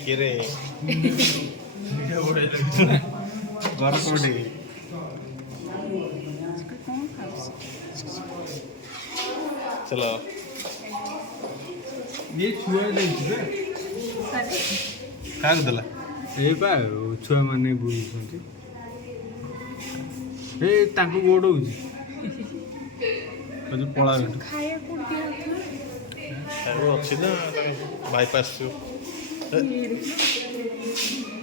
केरे घर कोडे चलो ये छुआ देइछे काग दला ए बा छुआ माने बुझुछन्ति ए ताको गोडौछि कजु पळा गयो खाया कोड दिया एगो अछि ना बाईपास छु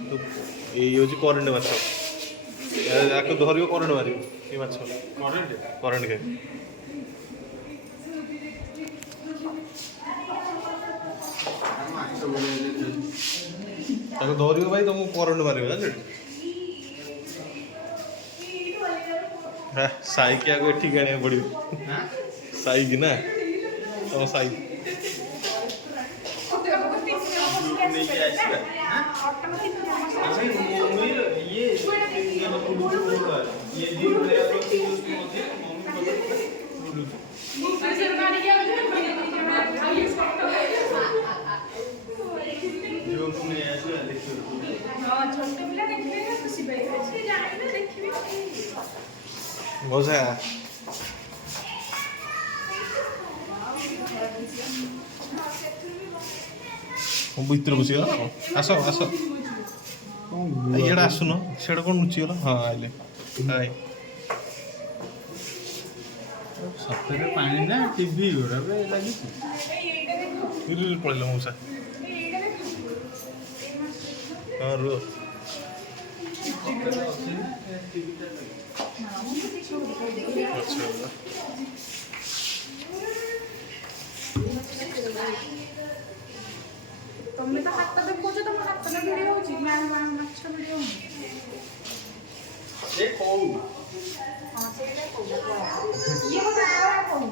तो ए योजी करंट माछ याको धरियो करंट मारियो ए माछ करंट के ताको धरियो भाई तुमको करंट मारियो जान साई के आगे ठीक आने पड़ियो साई की ना तो साई मजा ଭିତରେ ବସିଗଲା ଆସ ଆସ ଇଆଡ଼େ ଆସୁନ ସିଆଡ଼େ କ'ଣ ଲୁଚିଗଲା ହଁ ଆଇଲେ ହାଇ ସତରେ ପାଣି ନା ଟିଭି ଗୁଡ଼ା ଲାଗିଛି ପଳେଇଲ ମଉସା ହଁ ରୁହ ଆଚ୍ଛା ତମେ ତ ହାତ ଦେଖୁଛ ତମ ହାତ ନା ଭିଡି ହଉଛି ମାଛ ଭିଡି ହଉନି ଏ କୋଉ ହଁ ସେଇଟା କହୁଛ ଇଏ ମତେ ଧରା କହୁ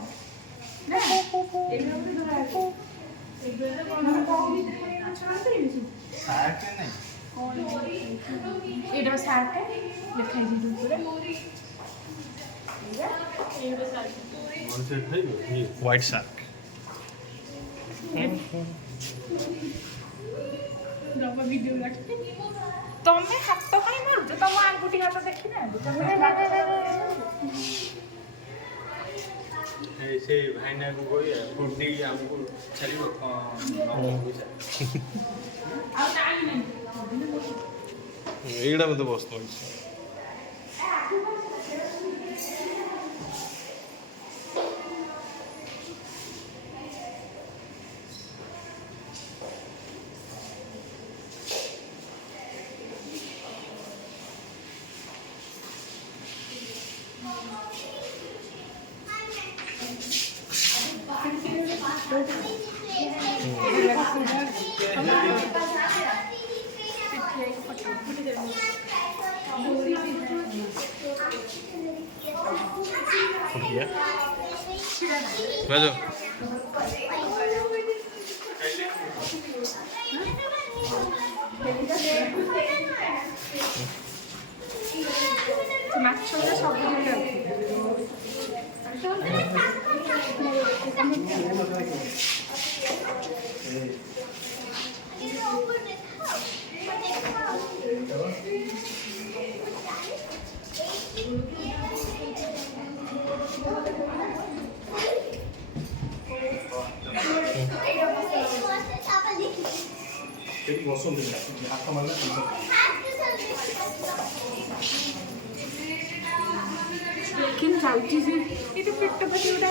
ନା ଏବେ ବି ଧରା କହୁ ଏବେ ତ କଣ କହୁନି ମାଛ ଆଣିଦେବି ସାର୍ଟ ନାହିଁ ଏଇଟା ସାର୍ଟ ଲେଖା ହେଇଛି ଉପରେ ମଣିଷ ଖାଇବ व्हाइट शार्क ଡବା ଭିଡିଓ କାଟୁଛି ତମେ ହାତ କାଇଁ ମାରୁଛ ତମ ଆଙ୍ଗୁଠି ହାତ ଦେଖିନାହାନ୍ତି ସେ ଭାଇନାକୁ କହିବା ଫୁଟି ଆମକୁ ଛାଡ଼ିବ ଆଉ ଟାଇମ୍ ନାହିଁ ଏଇଟା ମତେ ବସ୍ତ राजो ମାଛ ସବୁ କେମିତି ଯାଉଛି ସେ ଏଇଟା ପେଟ ପଟି ଗୁଡ଼ା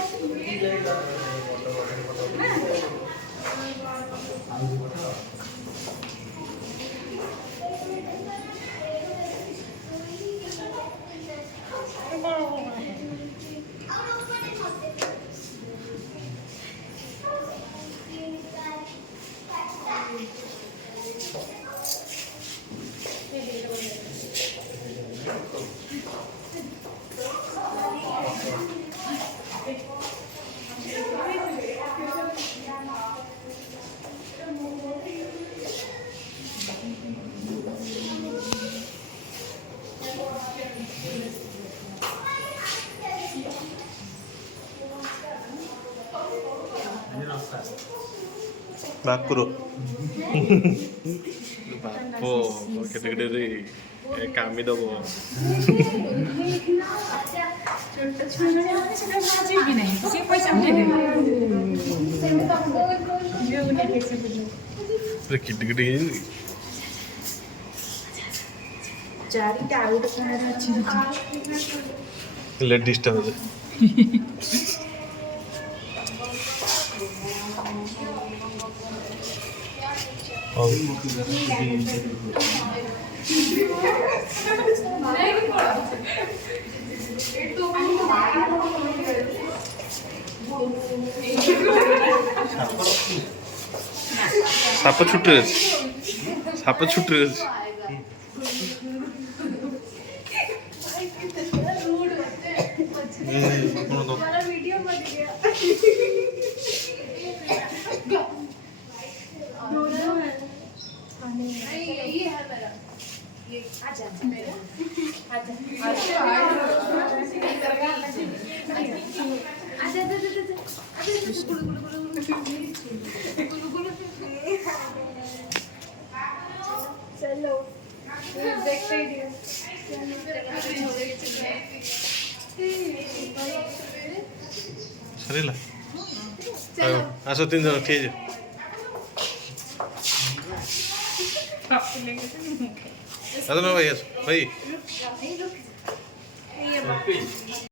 ଭାକୁର ବାପ କେତେ କେତେ ରେ କାମି ଦବ ଛୋଟ ଛୁଆମାନେ ଆମେ ସେଟା ବୁଝିବି ନାହିଁ ସେ ପଇସା ଉଠେଇଦେବେ କିଟି କିଟି ହେଇଛି ଚାରିଟା ଆଉ ଗୋଟେ କୋଣରେ ଅଛି ଲେଡିସ୍ ଟା ବୋଧେ ହଉ ସାପ ଛୁଟିରେ ଅଛି ସାପ ଛୁଟିରେ ଅଛି କଣ ତ चलो देखते ही ସରିଲା ଆଉ ଆସ 3 ଜଣ ଠିଆ ହେଇଯାଅ ଆସ ନା ଭାଇ ଆସ ଭାଇ